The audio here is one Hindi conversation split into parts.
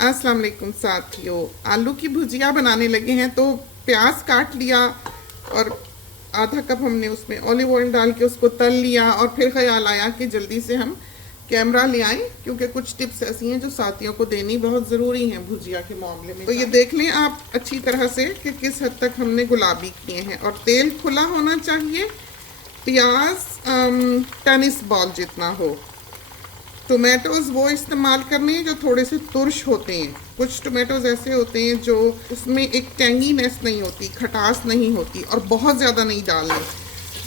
अस्सलाम वालेकुम साथियों, आलू की भुजिया बनाने लगे हैं। तो प्याज काट लिया और आधा कप हमने उसमें ऑलिव ऑयल डाल के उसको तल लिया। और फिर ख्याल आया कि जल्दी से हम कैमरा ले आएं, क्योंकि कुछ टिप्स ऐसी हैं जो साथियों को देनी बहुत ज़रूरी हैं भुजिया के मामले में। तो ये देख लें आप अच्छी तरह से कि किस हद तक हमने गुलाबी किए हैं। और तेल खुला होना चाहिए। प्याज टेनिस बॉल जितना हो। टोमेटोज़ वो इस्तेमाल करने हैं जो थोड़े से तुर्श होते हैं। कुछ टोमेटोज़ ऐसे होते हैं जो उसमें एक टेंगीनेस नहीं होती, खटास नहीं होती, और बहुत ज़्यादा नहीं डालनी।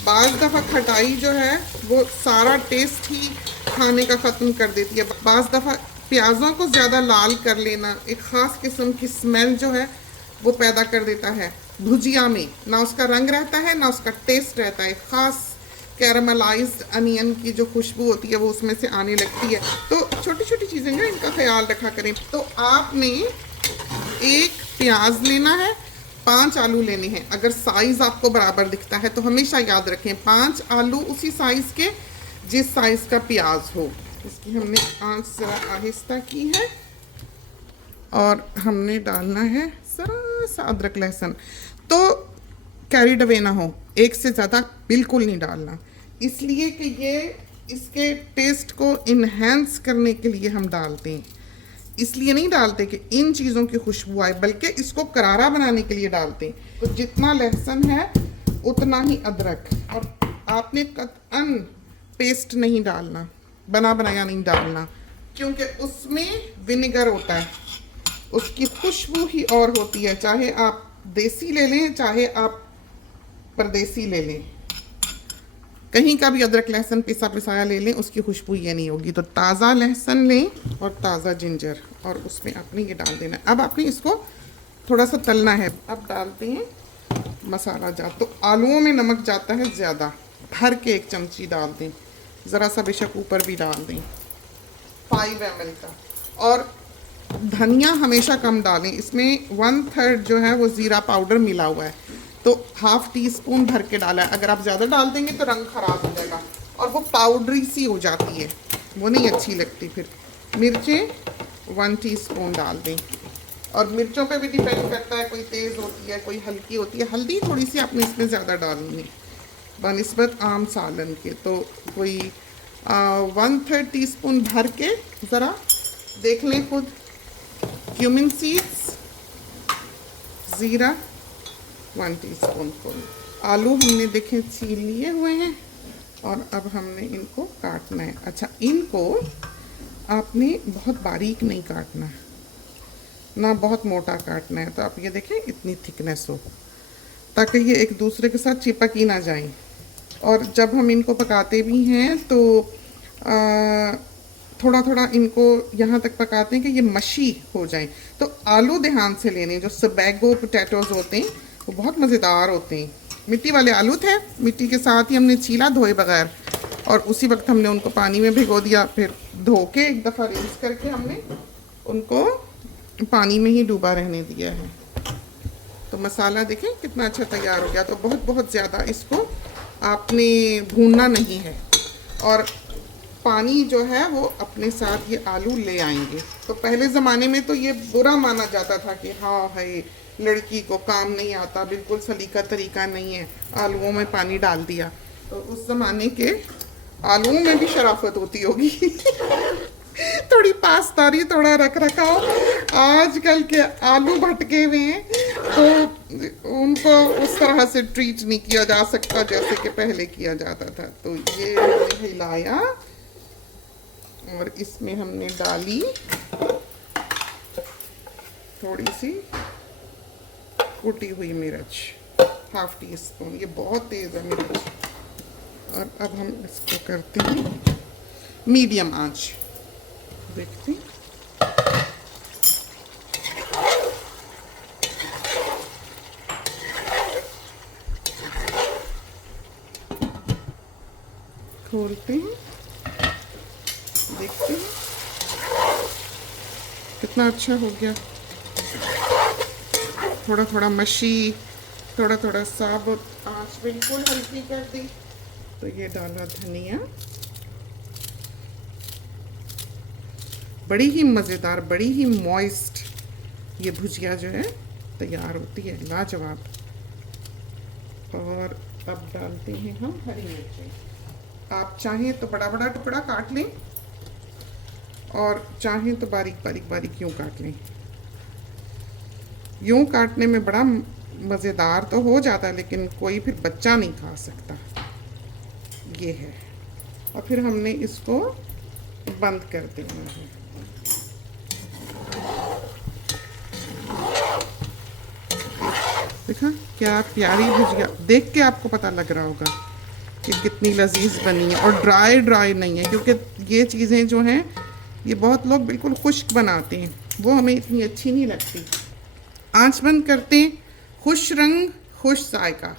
बाज़ दफ़ा खटाई जो है वो सारा टेस्ट ही खाने का ख़त्म कर देती है। बाज़ दफ़ा प्याज़ों को ज़्यादा लाल कर लेना एक ख़ास किस्म की स्मेल जो है वो पैदा कर देता है भुजिया में। ना उसका रंग रहता है ना उसका टेस्ट रहता है। ख़ास कैरमलाइज्ड अनियन की जो खुशबू होती है वो उसमें से आने लगती है। तो छोटी छोटी चीज़ें ना इनका ख्याल रखा करें। तो आपने एक प्याज लेना है, 5 आलू लेने हैं। अगर साइज़ आपको बराबर दिखता है तो हमेशा याद रखें 5 आलू उसी साइज़ के जिस साइज़ का प्याज हो। इसकी हमने आंच ज़रा आहिस्ता की है और हमने डालना है ज़रा सा अदरक लहसुन। तो कैरिड अवे ना हो, एक से ज़्यादा बिल्कुल नहीं डालना, इसलिए कि ये इसके टेस्ट को इन्हेंस करने के लिए हम डालते हैं। इसलिए नहीं डालते कि इन चीज़ों की खुशबू आए, बल्कि इसको करारा बनाने के लिए डालते हैं। तो जितना लहसुन है उतना ही अदरक। और आपने कतअन पेस्ट नहीं डालना, बना बनाया नहीं डालना, क्योंकि उसमें विनेगर होता है, उसकी खुशबू ही और होती है। चाहे आप देसी ले लें चाहे आप परदेसी ले लें, कहीं का भी अदरक लहसुन पिसा पिसाया ले लें, उसकी खुशबू ये नहीं होगी। तो ताज़ा लहसुन लें और ताज़ा जिंजर, और उसमें आपने ये डाल देना है। अब आपने इसको थोड़ा सा तलना है। अब डालते हैं मसाला जात। तो आलूओं में नमक जाता है ज़्यादा, भर के 1 चमची डाल दें, ज़रा सा बेशक ऊपर भी डाल दें, 5 ml का। और धनिया हमेशा कम डालें, इसमें 1/3 जो है वो ज़ीरा पाउडर मिला हुआ है, तो ½ टीस्पून भर के डाला है। अगर आप ज़्यादा डाल देंगे तो रंग ख़राब हो जाएगा और वो पाउडरी सी हो जाती है, वो नहीं अच्छी लगती फिर। मिर्चें 1 टीस्पून डाल दें, और मिर्चों पे भी डिपेंड करता है, कोई तेज़ होती है कोई हल्की होती है। हल्दी थोड़ी सी आपने इसमें ज़्यादा डालनी है बनिस्बत आम सालन के। तो कोई 1/3 टीस्पून भर के ज़रा देख लें खुद। क्यूमिन सीड्स, ज़ीरा 1 टीस्पून फुल। आलू हमने देखें छील लिए हुए हैं और अब हमने इनको काटना है। अच्छा, इनको आपने बहुत बारीक नहीं काटना ना बहुत मोटा काटना है। तो आप ये देखें इतनी थिकनेस हो, ताकि ये एक दूसरे के साथ चिपक ही ना जाएं। और जब हम इनको पकाते भी हैं तो थोड़ा थोड़ा इनको यहाँ तक पकाते हैं कि ये मशी हो जाएं। तो आलू ध्यान से लेने, जो सबैगो पोटैटोज़ होते हैं वो बहुत मज़ेदार होते हैं। मिट्टी वाले आलू थे, मिट्टी के साथ ही हमने छीला धोए बगैर, और उसी वक्त हमने उनको पानी में भिगो दिया। फिर धो के एक दफ़ा रिंस करके हमने उनको पानी में ही डूबा रहने दिया है। तो मसाला देखें कितना अच्छा तैयार हो गया। तो बहुत बहुत ज़्यादा इसको आपने भूनना नहीं है, और पानी जो है वो अपने साथ ये आलू ले आएंगे। तो पहले ज़माने में तो ये बुरा माना जाता था कि हाँ है लड़की को काम नहीं आता, बिल्कुल सलीका तरीका नहीं है, आलूओं में पानी डाल दिया। तो उस ज़माने के आलूओं में भी शराफत होती होगी थोड़ी पासदारी, थोड़ा रख रखाव। आजकल के आलू भटके हुए हैं तो उनको उस तरह से ट्रीट नहीं किया जा सकता जैसे कि पहले किया जाता था। तो ये हमने हिलाया और इसमें हमने डाली थोड़ी सी कुटी हुई मिर्च, ½ टीस्पून। ये बहुत तेज़ है मिर्च। और अब हम इसको करते हैं मीडियम आंच। देखते हैं खोलते हैं, देखते हैं कितना अच्छा हो गया। थोड़ा थोड़ा मशी, थोड़ा थोड़ा साबुत, आंच बिल्कुल हल्की कर दी। तो ये डाला धनिया, बड़ी ही मज़ेदार, बड़ी ही मॉइस्ट ये भुजिया जो है तैयार होती है, लाजवाब। और अब डालते हैं हम हरी मिर्चें। आप चाहें तो बड़ा बड़ा टुकड़ा काट लें और चाहें तो बारीक बारीक बारीक यूँ काट लें। यूँ काटने में बड़ा मज़ेदार तो हो जाता है, लेकिन कोई फिर बच्चा नहीं खा सकता। ये है। और फिर हमने इसको बंद कर देना है। देखा क्या प्यारी भुजिया, देख के आपको पता लग रहा होगा कि कितनी लजीज बनी है। और ड्राई ड्राई नहीं है, क्योंकि ये चीज़ें जो हैं ये बहुत लोग बिल्कुल खुश्क बनाते हैं, वो हमें इतनी अच्छी नहीं लगती। आंच बंद करते हैं, खुश रंग खुश जायका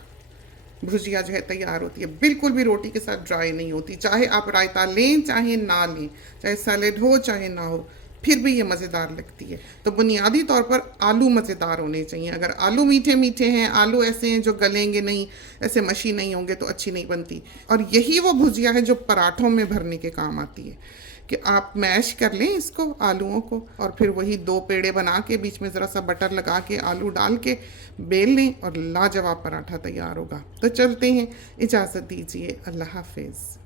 भुजिया जो है तैयार होती है। बिल्कुल भी रोटी के साथ ड्राई नहीं होती, चाहे आप रायता लें चाहे ना लें, चाहे सैलेड हो चाहे ना हो, फिर भी ये मज़ेदार लगती है। तो बुनियादी तौर पर आलू मज़ेदार होने चाहिए। अगर आलू मीठे मीठे हैं, आलू ऐसे हैं जो गलेंगे नहीं, ऐसे मशी नहीं होंगे, तो अच्छी नहीं बनती। और यही वो भुजिया है जो पराठों में भरने के काम आती है, कि आप मैश कर लें इसको, आलूओं को, और फिर वही दो पेड़े बना के बीच में ज़रा सा बटर लगा के आलू डाल के बेल लें और लाजवाब पराठा तैयार होगा। तो चलते हैं, इजाज़त दीजिए, अल्लाह हाफिज़।